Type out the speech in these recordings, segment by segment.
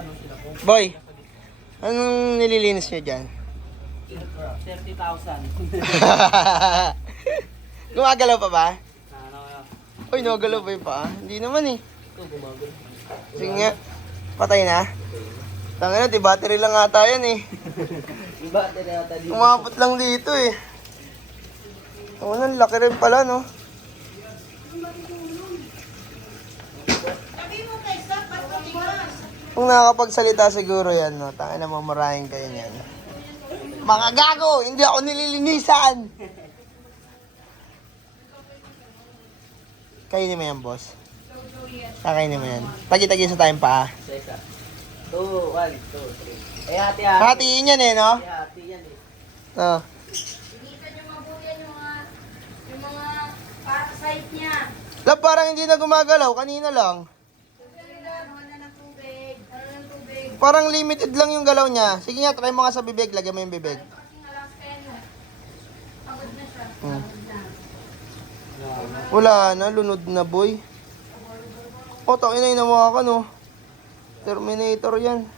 ano. Boy, anong nililinis nyo dyan? 30,000. Gumagalaw pa ba? Ano, Uy, nagalaw pa yung paa. Hindi naman eh. Sige nga. Patay na. Tangina, di battery lang ata yan eh. Iba, tinata dito. Umabot lang dito eh. Oh, laki rin pala no. Kung nakakapagsalita siguro yan, no? Tangin na mamarahin kayo niyan. Mga gago! Hindi ako nililinisan! Kainin mo yan, boss. Kakainin mo yan. Tagi-tagi sa tayong paa. Isa. Two, one, two, three. Eh, hati, hati. Hatiin yan eh, no? Eh, hati yan eh. Oh. Dito nyo mabuti yan yung mga, yung mga parasite niya. Lab, parang hindi na gumagalaw. Kanina lang. Parang limited lang yung galaw niya. Sige nga, try mo nga sa bibig. Lagyan mo yung bibig. Na. Hmm. Na. Wala na, lunod na boy. O, oh, ina inawa ka no. Terminator yan.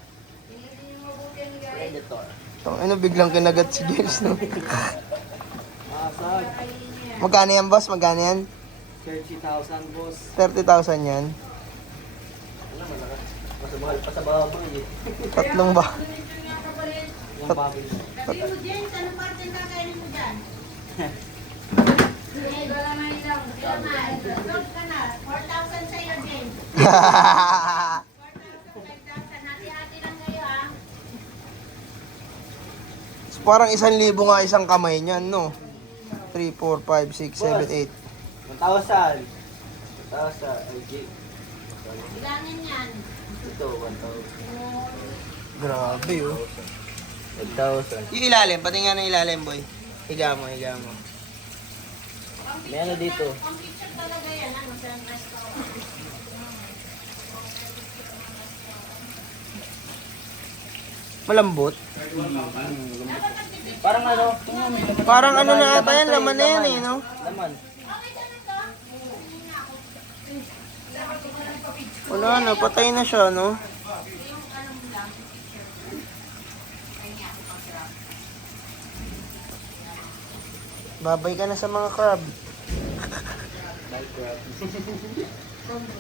Predator. Tangina, biglang kinagat si James no. Magkano yan, boss? Magkano yan? 30,000, boss. 30,000 yan. Mas mahal pa sa baboy eh. Tatlong ba? Yung baboy. Sabi mo James, anong parte kakainin mo dyan? Eh, wala man lang. Ilan na? Doon ka na. 4,000 sa'yo, James. 4,000, 5,000. Hati-hati lang kayo, ah. Parang isang libo nga isang kamay niyan, no? 3, 4, 5, 6, 7, 8. 1,000. 1,000. Ay, G. Bilangin yan. Ito, 1,000. Grabe, oh. 1,000. Yung ilalim, pati nga ng ilalim, boy. Higa mo, higa mo. May ano dito? Ang picture talaga yan, ano, sa restaurant. Malambot. Parang ano? Parang ano na ata yan, laman na yan eh, no? Laman. Wala na, patay na siya, no? Babay ka na sa mga crab. Bye, crab.